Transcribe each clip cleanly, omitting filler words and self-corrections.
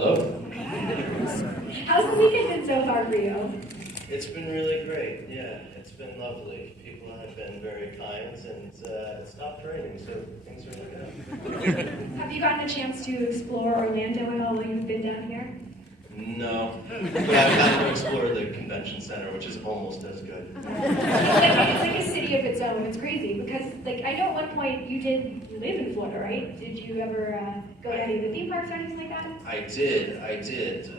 Hello? How's the weekend been so far for you? It's been really great, yeah. It's been lovely. People have been very kind, and it stopped raining, so things are looking up. Have you gotten a chance to explore Orlando at all while you've been down here? No. Yeah, I've gotten to explore the convention center, which is almost as good. It's like a city of its own. It's crazy because, like, I know at one point you live in Florida, right? Did you ever go to any of the theme parks or anything like that? I did.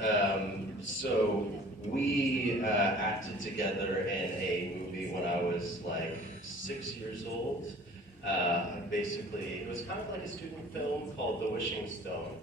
So we acted together in a movie when I was like 6 years old. Basically, it was kind of like a student film called The Wishing Stone.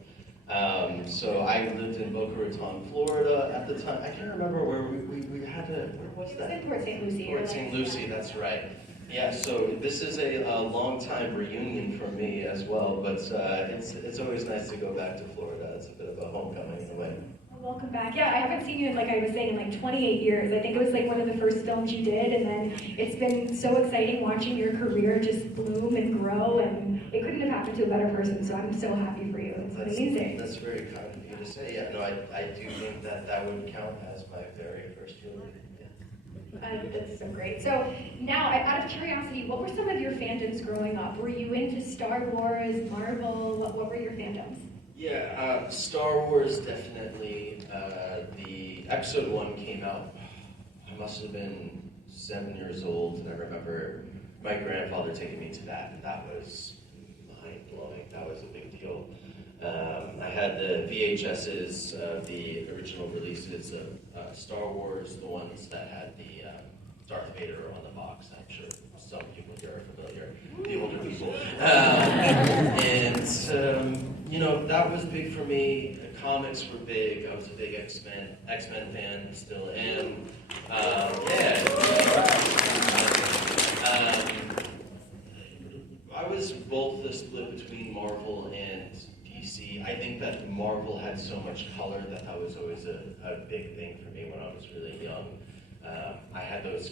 So I lived in Boca Raton, Florida at the time. I can't remember where we had to, where was that? It was in Port St. Lucie. Port St. Lucie, that's right. Yeah, so this is a long time reunion for me as well, but it's always nice to go back to Florida. It's a bit of a homecoming in a way. Well, welcome back. Yeah, I haven't seen you in, like I was saying, in like 28 years. I think it was like one of the first films you did, and then it's been so exciting watching your career just bloom and grow, and it couldn't have happened to a better person, so I'm so happy for you. It's amazing. That's very kind of you to say. Yeah, no, I do think that would count as my very first movie. That's so great. So now, out of curiosity, what were some of your fandoms growing up? Were you into Star Wars, Marvel? What were your fandoms? Yeah, Star Wars definitely. The episode 1 came out, I must have been 7 years old, and I remember my grandfather taking me to that, and that was mind-blowing. That was a big deal. I had the VHSs of the original releases of Star Wars, the ones that had the Darth Vader on the box. I'm sure some people here are familiar, the older people. You know, that was big for me. The comics were big. I was a big X-Men fan, still am. I was both the split between Marvel and DC. I think that Marvel had so much color that was always a big thing for me when I was really young. I had those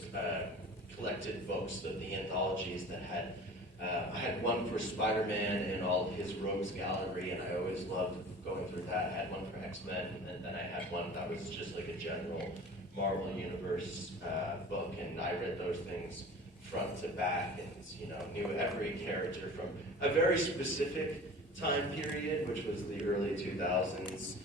collected books of the anthologies that had, I had one for Spider-Man and all of his Rogues Gallery, and I always loved going through that. I had one for X-Men, and then I had one that was just like a general Marvel Universe book, and I read those things front to back, and you know, knew every character from a very specific time period, which was the early 2000s.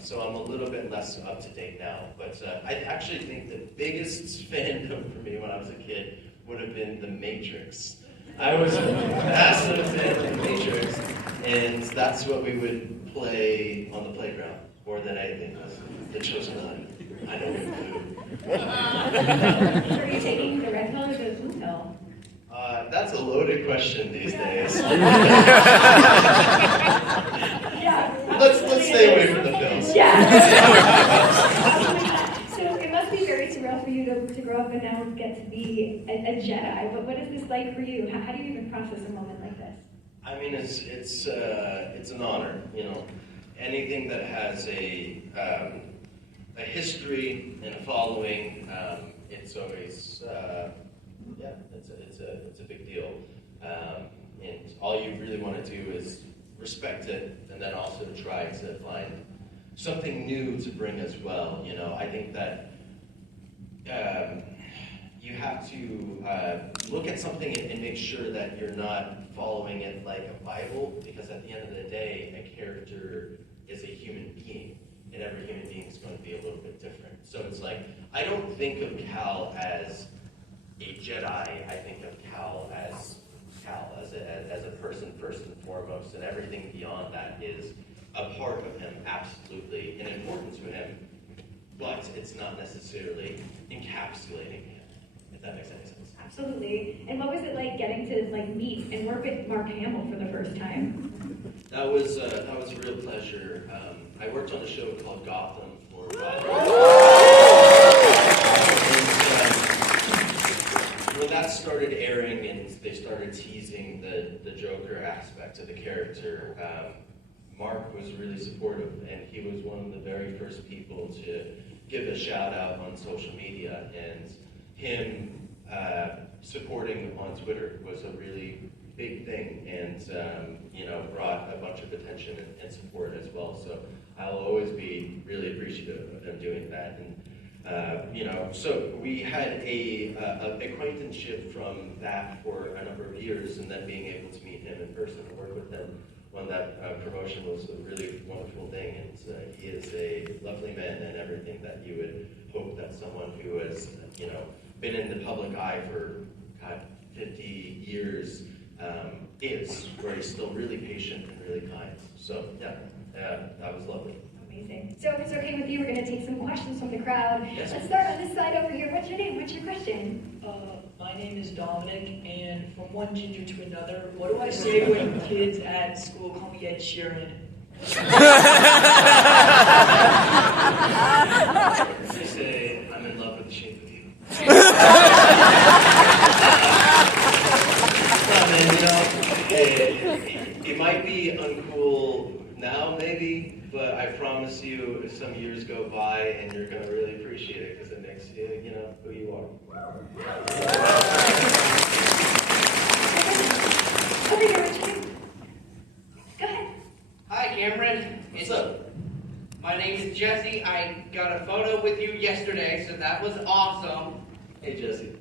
So I'm a little bit less up to date now, but I actually think the biggest fandom for me when I was a kid would have been The Matrix. I was a massive fan of The Matrix, and that's what we would play on the playground more than anything else. The Chosen One. I know So are you taking the red pill or the blue pill? That's a loaded question these days. Let's stay away from the pills. Yeah. So it must be very surreal for you to grow up and now get to be a Jedi. But what is this like for you? How do you even process a moment like this? I mean, it's an honor. You know, anything that has a history and a following, it's always it's a big deal. And all you really want to do is respect it, and then also try to find something new to bring as well. You know, I think that you have to look at something and make sure that you're not following it like a Bible, because at the end of the day, a character is a human being, and every human being is going to be a little bit different. So it's like, I don't think of Cal as a Jedi. I think of Cal as a person first and foremost, and everything beyond that is a part of him, absolutely, and important to him, but it's not necessarily encapsulating him, if that makes any sense. Absolutely. And what was it like getting to meet and work with Mark Hamill for the first time? That was a real pleasure. I worked on a show called Gotham for 5 years. When that started airing and they started teasing the Joker aspect of the character, Mark was really supportive, and he was one of the very first people to give a shout out on social media, and him supporting on Twitter was a really big thing, and brought a bunch of attention and support as well. So I'll always be really appreciative of him doing that. And so we had a acquaintanceship from that for a number of years, and then being able to meet him in person and work with him on that promotion was a really wonderful thing. And he is a lovely man, and everything that you would hope that someone who has been in the public eye for 50 years is, where he's still really patient and really kind. So yeah, that was lovely. Amazing. So if it's okay with you, we're going to take some questions from the crowd. Yes. Let's start on this side over here. What's your name? What's your question? My name is Dominic, and from one ginger to another, what do I say when kids at school call me Ed Sheeran? I say, I'm in love with the shape of you. It might be uncool now, maybe, but I promise you, if some years go by, and you're going to really appreciate it, because it makes you, who you are. Over here, what's your name? Go ahead. Hi, Cameron. What's up? My name is Jesse. I got a photo with you yesterday, so that was awesome. Hey, Jesse.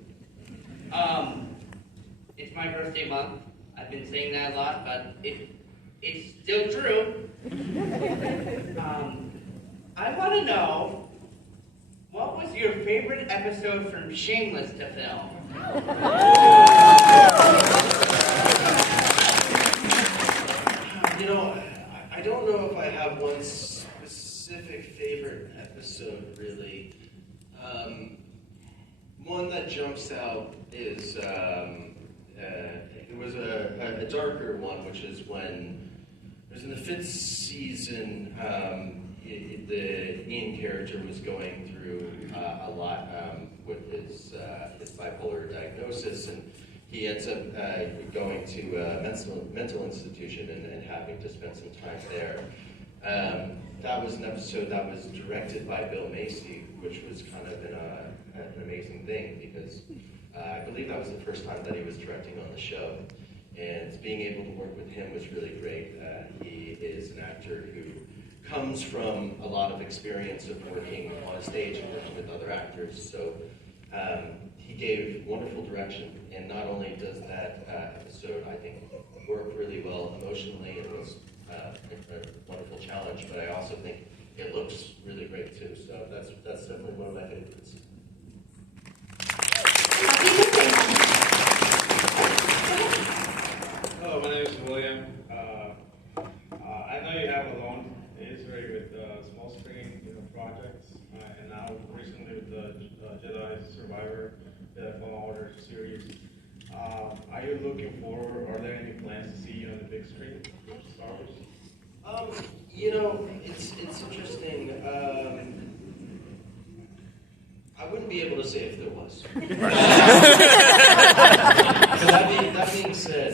It's my birthday month. I've been saying that a lot, but it's still true. I want to know, what was your favorite episode from Shameless to film? I don't know if I have one specific favorite episode, really. One that jumps out is, it was a darker one, which is when, it was in the 5th season, the Ian character was going through a lot with his bipolar diagnosis, and he ends up going to a mental institution and having to spend some time there. That was an episode that was directed by Bill Macy, which was kind of an amazing thing, because I believe that was the first time that he was directing on the show. And being able to work with him was really great. He is an actor who comes from a lot of experience of working on a stage and working with other actors. So he gave wonderful direction, and not only does that episode, I think, work really well emotionally, it was a wonderful challenge, but I also think it looks really great too. So that's definitely one of my favorites. Hello, my name is William. I know you have a long history with small screen projects, and now recently with the Jedi Survivor, the Fallen Order series. Are you looking forward? Are there any plans to see you on the big screen with Star Wars? It's interesting. I wouldn't be able to say if there was. That being said,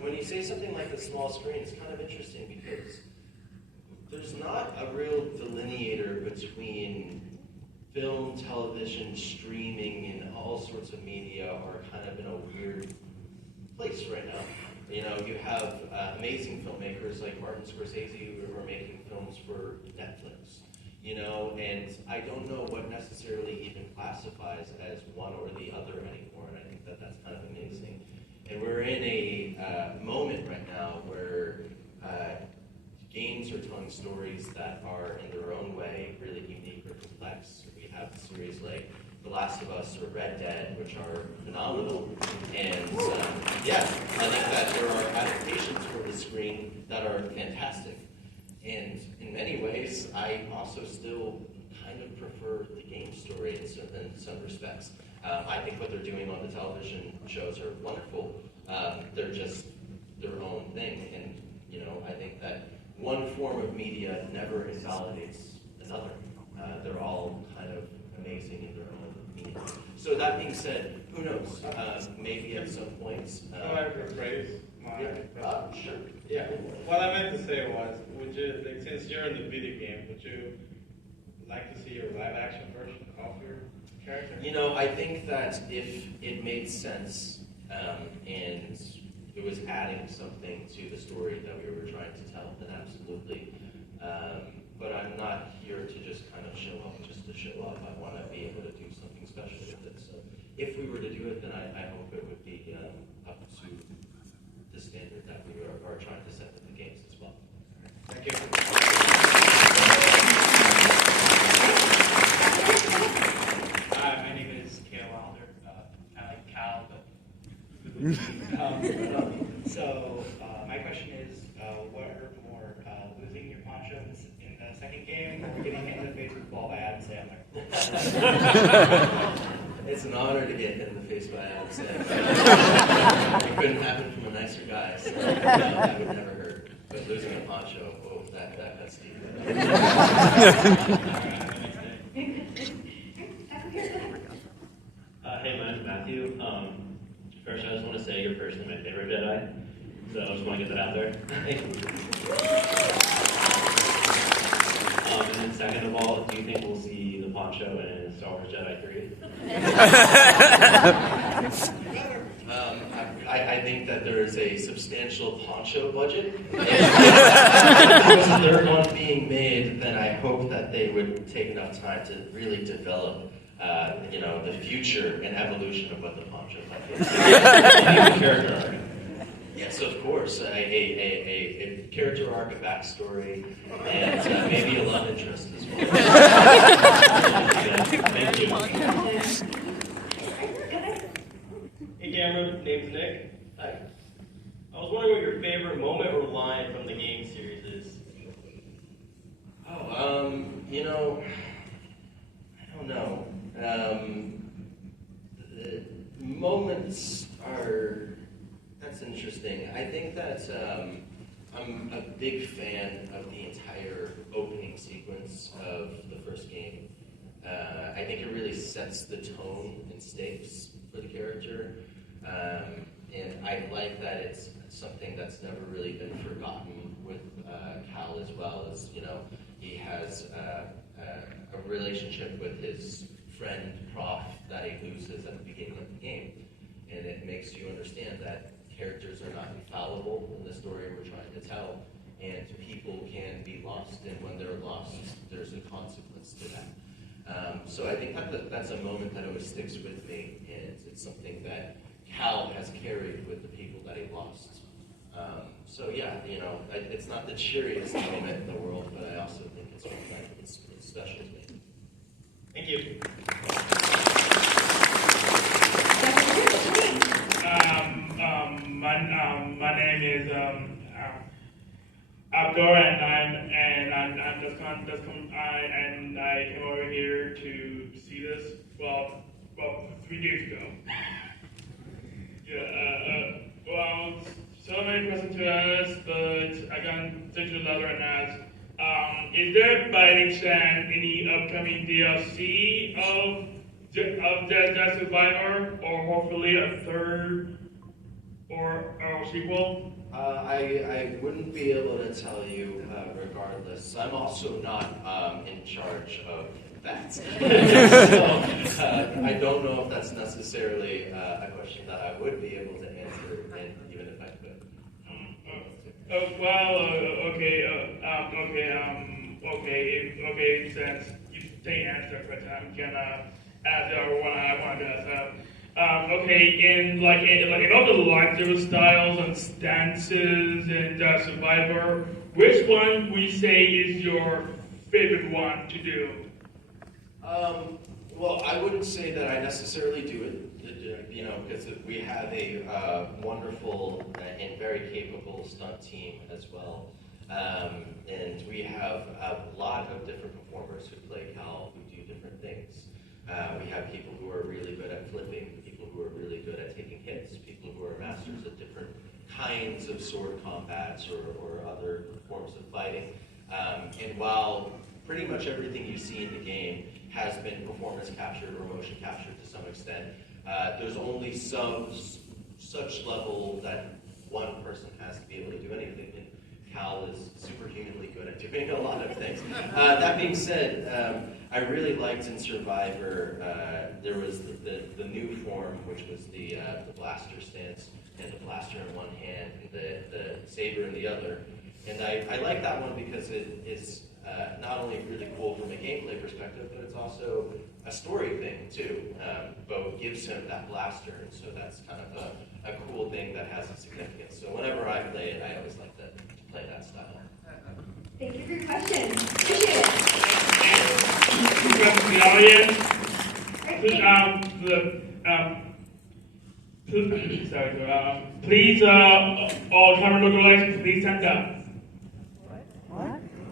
when you say something like the small screen, it's kind of interesting because there's not a real delineator between film, television, streaming, and all sorts of media are kind of in a weird place right now. You have amazing filmmakers like Martin Scorsese who are making films for Netflix. And I don't know what necessarily even classifies as one or the other anymore, and I think that that's kind of amazing. And we're in a moment right now where games are telling stories that are, in their own way, really unique or complex. We have series like The Last of Us or Red Dead, which are phenomenal. And I think that there are adaptations for the screen that are fantastic. And in many ways, I also still kind of prefer the game story in some respects. I think what they're doing on the television shows are wonderful. They're just their own thing. And, I think that one form of media never invalidates another. They're all kind of amazing in their own meaning. So that being said, who knows? Maybe at some points. Can I rephrase my Sure. Yeah. What I meant to say was, would you, since you're in the video game, would you like to see a live action version of your character? I think that if it made sense and it was adding something to the story that we were trying to tell, then absolutely. But I'm not here to just kind of show up just to show up. I want to be able to do something special with it. So if we were to do it, then I hope it would be up to the standard that we are trying to set with the games as well. Thank you. Hi, my name is Kale Wilder. I like Cal, but so my question is, what hurt more, losing your poncho in the second game, or getting hit in the face with the ball by Adam Sandler? It's an honor to get hit in the face by Adam Sandler. It couldn't happen from a nicer guy, so that would never hurt. But losing a poncho, oh, that cuts deep. Hey, my name's Matthew. First, I just want to say you're personally my favorite Jedi, so I just want to get that out there. And then second of all, do you think we'll see the poncho in Star Wars Jedi 3? I think that there is a substantial poncho budget. If there was a third one being made, then I hope that they would take enough time to really develop the future and evolution of what the poncho might be. Character arc. Yes, of course. A character arc, a backstory, and maybe a love interest as well. Thank you. Hey, Cameron. Name's Nick. Hi. I was wondering what your favorite moment or line from the game series is. Oh, I don't know. The moments are, that's interesting. I think that I'm a big fan of the entire opening sequence of the first game. I think it really sets the tone and stakes for the character. And I like that it's something that's never really been forgotten with Cal as well. As he has a relationship with his friend Prof that he loses at the beginning of the game, and it makes you understand that characters are not infallible in the story we're trying to tell, and people can be lost, and when they're lost, there's a consequence to that. So I think that's a moment that always sticks with me, and it's something that Cal has carried with the people that he lost. So yeah, it's not the cheeriest moment in the world, but I also think it's one that it's special to me. Thank you. My name is Abdul, and I came over here to see this. Well, 3 days ago. So many questions to ask, but I can take the letter and ask. Is there by any chance any upcoming DLC of Jedi Survivor, or hopefully a third or sequel? I wouldn't be able to tell you regardless. I'm also not in charge of that. So I don't know if that's necessarily a question that I would be able to answer, and even if I could. Since you didn't answer for time, can ask the other one I wanted to ask. In all the larger styles and stances and Survivor, which one would you say is your favorite one to do? Well, I wouldn't say that I necessarily do it, because we have a wonderful and very capable stunt team as well. And we have a lot of different performers who play Cal who do different things. We have people who are really good at flipping, people who are really good at taking hits, people who are masters of different kinds of sword combats or other forms of fighting. And while pretty much everything you see in the game has been performance captured or motion captured to some extent, there's only such level that one person has to be able to do anything. And Cal is superhumanly good at doing a lot of things. That being said, I really liked in Survivor, there was the new form, which was the blaster stance, and the blaster in one hand, and the saber in the other. And I like that one because it is not only really cool from a gameplay perspective, but it's also a story thing too. Bo gives him that blaster, and so that's kind of a cool thing that has a significance. So whenever I play it, I always like to play that style. Thank you for your question. Appreciate it. From the audience, please, all camera lookalikes, please stand up. All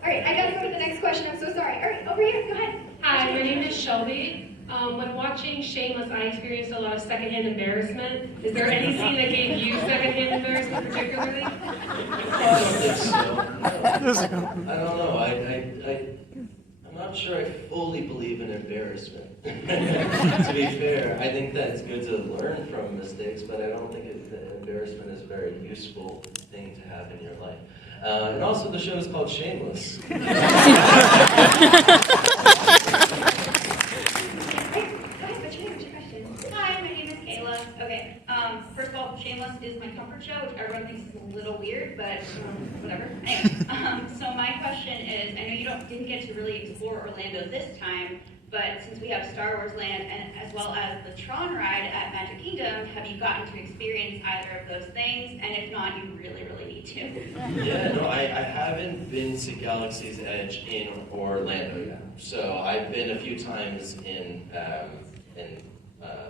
right, I gotta go to the next question. I'm so sorry. All right, over here, go ahead. Hi, my name is Shelby. When watching Shameless, I experienced a lot of secondhand embarrassment. Is there any scene that gave you secondhand embarrassment particularly? I don't think so. No. I don't know. I'm not sure I fully believe in embarrassment. To be fair, I think that it's good to learn from mistakes, but I don't think embarrassment is a very useful thing to have in your life. And also, the show is called Shameless. Hi, my name is Kayla. Okay, first of all, Shameless is my comfort show, which everyone thinks is a little weird, but whatever. Anyway, so my question is, I know you didn't get to really explore Orlando this time, but since we have Star Wars Land and as well as the Tron ride at Magic Kingdom, have you gotten to experience either of those things? And if not, you really, really need to. Yeah, no, I haven't been to Galaxy's Edge in Orlando yet. So I've been a few times in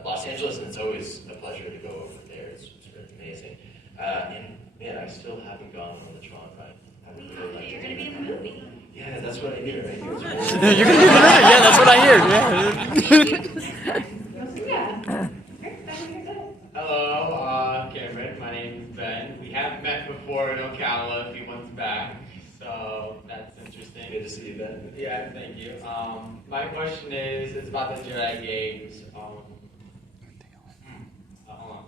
Los Angeles, and it's always a pleasure to go over there. It's really amazing. And man, I still haven't gone on the Tron ride. You're going to be in the movie. Yeah, that's what I hear. I hear it's You're gonna be the movie. Yeah, that's what I hear. Yeah. Hello, Cameron. My name is Ben. We have met before in Ocala a few months back, so that's interesting. Good to see you, Ben. Yeah, thank you. My question is, it's about the Jedi games. Hold on.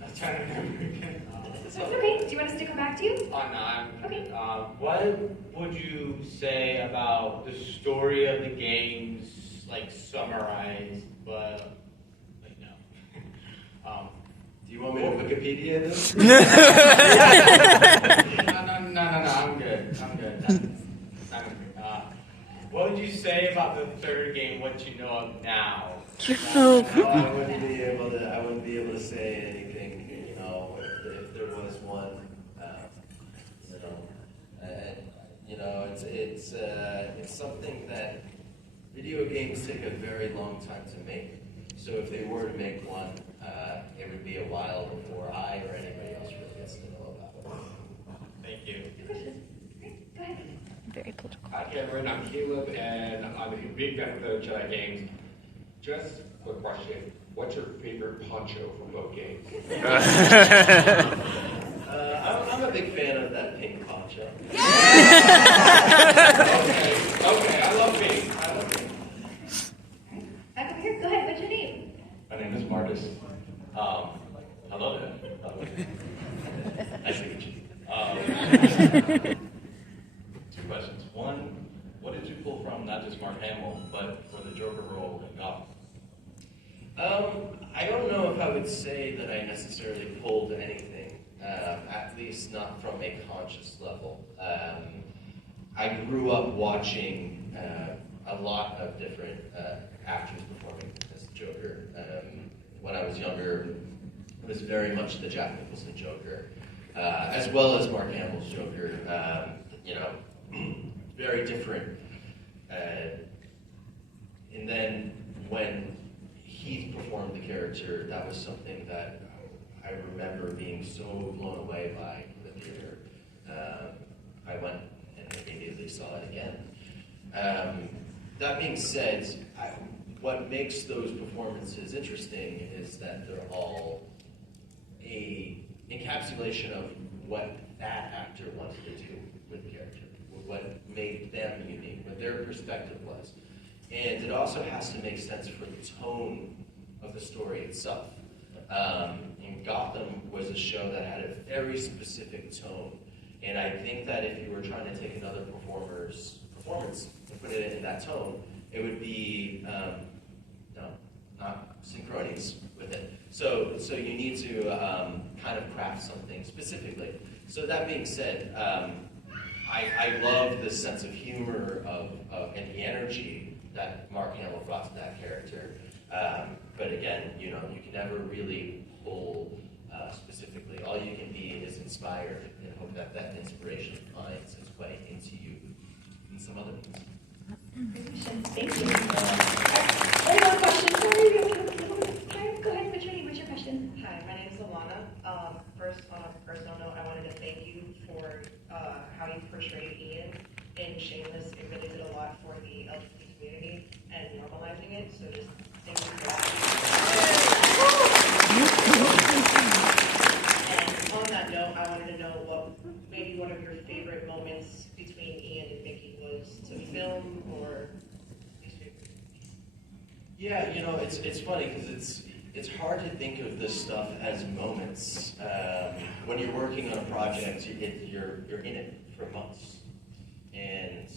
I'm trying to remember again. It's okay. Do you want us to come back to you? Oh, no, I'm Okay. What would you say about the story of the games, like summarized, but like no? Do you want me to Wikipedia this? No, I'm good. Not good. What would you say about the third game? What you know of now? I wouldn't be able to say anything. You know, if there was one. It's something that video games take a very long time to make. So if they were to make one, it would be a while before I or anybody else really gets to know about it. Thank you. Go ahead. Very political. Hi Cameron, I'm Caleb, and I'm a big fan of the Jedi games. Just a quick question, what's your favorite poncho from both games? I'm a big fan of that pink poncho. Okay, I love pink. Back over here. Go ahead. What's your name? My name is Marcus. I love it. Nice to meet you. Two questions. One, what did you pull from not just Mark Hamill, but for the Joker role in Gotham? I don't know if I would say that I necessarily pulled anything, at least not from a conscious level. I grew up watching a lot of different actors performing as the Joker. When I was younger, it was very much the Jack Nicholson Joker, as well as Mark Hamill's Joker. Very different. And then when Heath performed the character, that was something that I remember being so blown away by in the theater. I went and immediately saw it again. That being said, what makes those performances interesting is that they're all a encapsulation of what that actor wanted to do with the character, what made them unique, what their perspective was. And it also has to make sense for the tone of the story itself. And Gotham was a show that had a very specific tone. And I think that if you were trying to take another performer's performance and put it in that tone, it would be no, not synchronies with it. So you need to kind of craft something specifically. So that being said, I love the sense of humor and the energy that Mark Hamill brought to that character. But again, you can never really pull specifically. All you can be is inspired and hope that that inspiration finds its way into you in some other means. Thank you. One more question. Sorry, we only have a little bit of time. Go ahead, what's your name? What's your question? Hi, my name is Alana. First, on a personal note, I wanted to thank you for how you portrayed Ian in Shameless. It really did a lot for the LGBT community and normalizing it. So just thank you for that. And on that note, I wanted to know what maybe one of your favorite moments between Ian and Mickey was to film or. Yeah, it's funny because it's hard to think of this stuff as moments. When you're working on a project, you're in it for months, and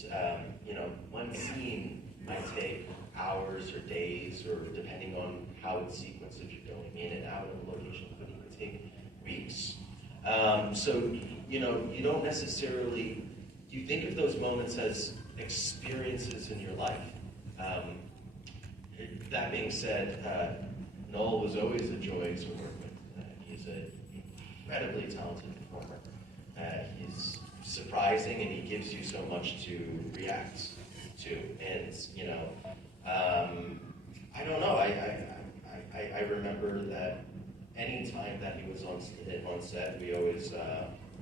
one scene might take hours or days, or depending on how it's sequenced, if you're going in and out of the location, it could even take weeks. So you don't necessarily you think of those moments as experiences in your life. That being said, Noel was always a joy to work with. He's an incredibly talented performer. He's surprising, and he gives you so much to react to. And I don't know. I remember that any time that he was on set, we always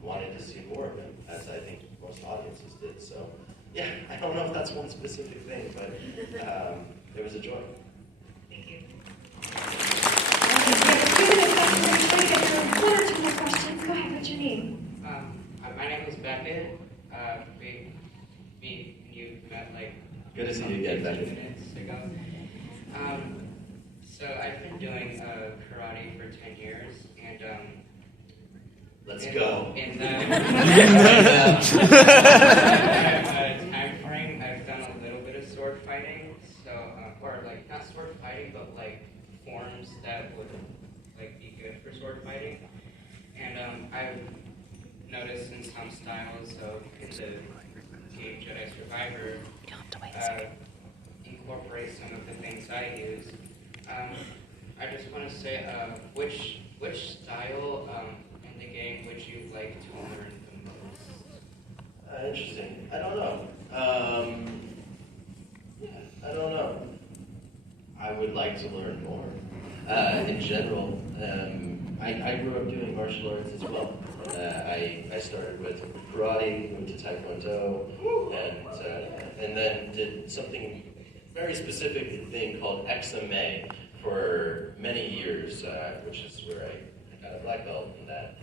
wanted to see more of him, as I think most audiences did. So, yeah, I don't know if that's one specific thing, but it was a joy. Thank you. One or two more questions. Go ahead, what's your name? My name is Beckett. Me and you met like Good to see you again, 15 Beckett. minutes ago. So I've been doing karate for 10 years, and let's go. In that time frame, I've done a little bit of sword fighting. So, or like not sword fighting, but like forms that would like be good for sword fighting. And I've noticed in some styles of in the game Jedi Survivor, incorporate some of the things I use. I just want to say, which style in the game would you like to learn the most? Interesting. I don't know. I don't know. I would like to learn more. In general, I grew up doing martial arts as well. I started with karate, moved to taekwondo, and then did something very specific thing called XMA for many years, which is where I got a black belt in that.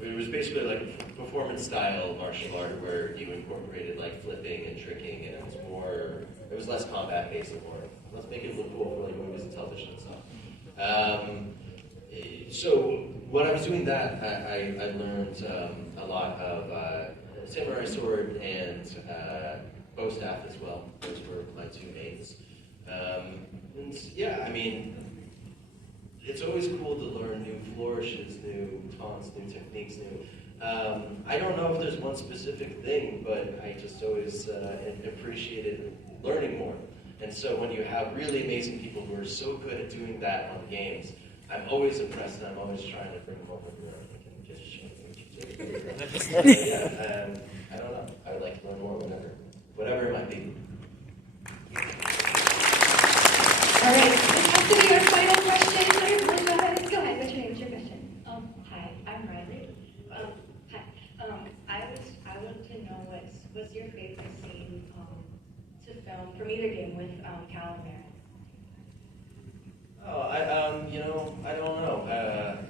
It was basically like a performance style martial art where you incorporated like flipping and tricking, and it was less combat based and more, let's make it look cool for like movies and television and stuff. So when I was doing that, I learned a lot of samurai sword and bow staff as well. Those were my two mains. And yeah, I mean, it's always cool to learn new flourishes, new taunts, new techniques, new. I don't know if there's one specific thing, but I just always appreciated learning more. And so when you have really amazing people who are so good at doing that on games, I'm always impressed, and I'm always trying to bring them over here and just show them what you do. Yeah, I don't know. I would like to learn more, whatever it might be. All right, this has to be our final question. Go ahead. What's your name? What's your question? Hi, I'm Riley. Hi. I want to know what's your favorite scene to film from either game with Cal and Maren? Oh, I don't know.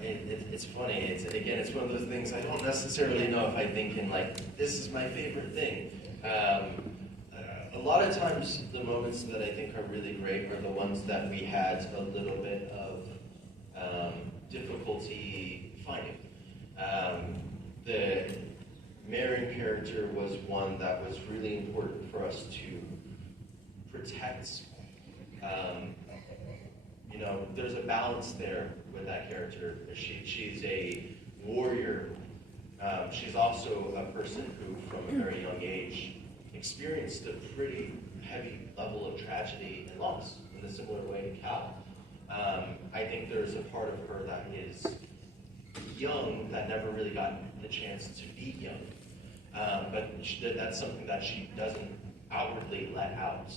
It's funny. It's one of those things I don't necessarily know if I think in like, this is my favorite thing. A lot of times the moments that I think are really great are the ones that we had a little bit of difficulty finding. The Marion character was one that was really important for us to protect. You know, there's a balance there with that character. She's a warrior. She's also a person who, from a very young age, experienced a pretty heavy level of tragedy and loss in a similar way to Cal. I think there's a part of her that is young that never really got the chance to be young. But that's something that she doesn't outwardly let out.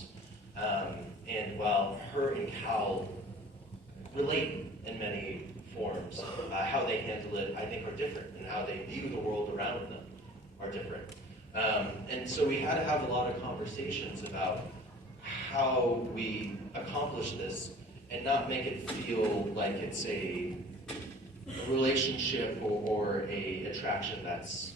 And while her and Cal relate in many forms, how they handle it, I think, are different, and how they view the world around them are different. And so we had to have a lot of conversations about how we accomplish this and not make it feel like it's a relationship or a attraction that's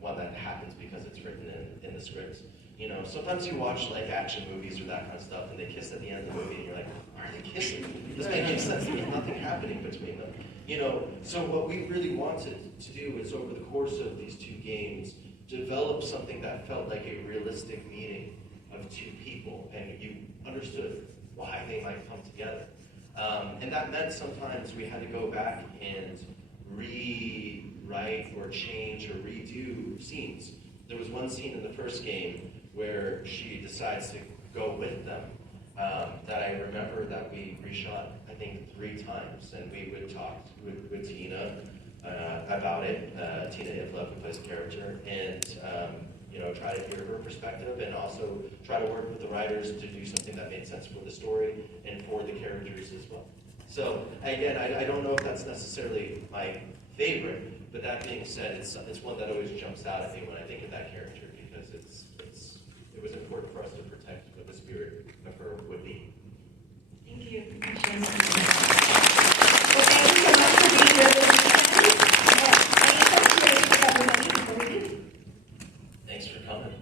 one that happens because it's written in the script. You know, sometimes you watch like action movies or that kind of stuff, and they kiss at the end of the movie, and you're like, why are they kissing? It doesn't make any sense. There's nothing happening between them. You know, so what we really wanted to do is, over the course of these 2 games, develop something that felt like a realistic meeting of 2 people, and you understood why they might come together. And that meant sometimes we had to go back and rewrite or change or redo scenes. There was one scene in the first game where she decides to go with them that I remember that we reshot, I think, 3 times, and we would talk with Tina about it, Tina Iflef, who plays the character, and you know, try to hear her perspective, and also try to work with the writers to do something that made sense for the story and for the characters as well. So again, I don't know if that's necessarily my favorite, but that being said, it's one that always jumps out at me when I think of that character, because it was important for us to protect what the spirit of her would be. Thank you. Well, thank you so much for being here with us. Any questions for everybody before we leave? Thanks for coming.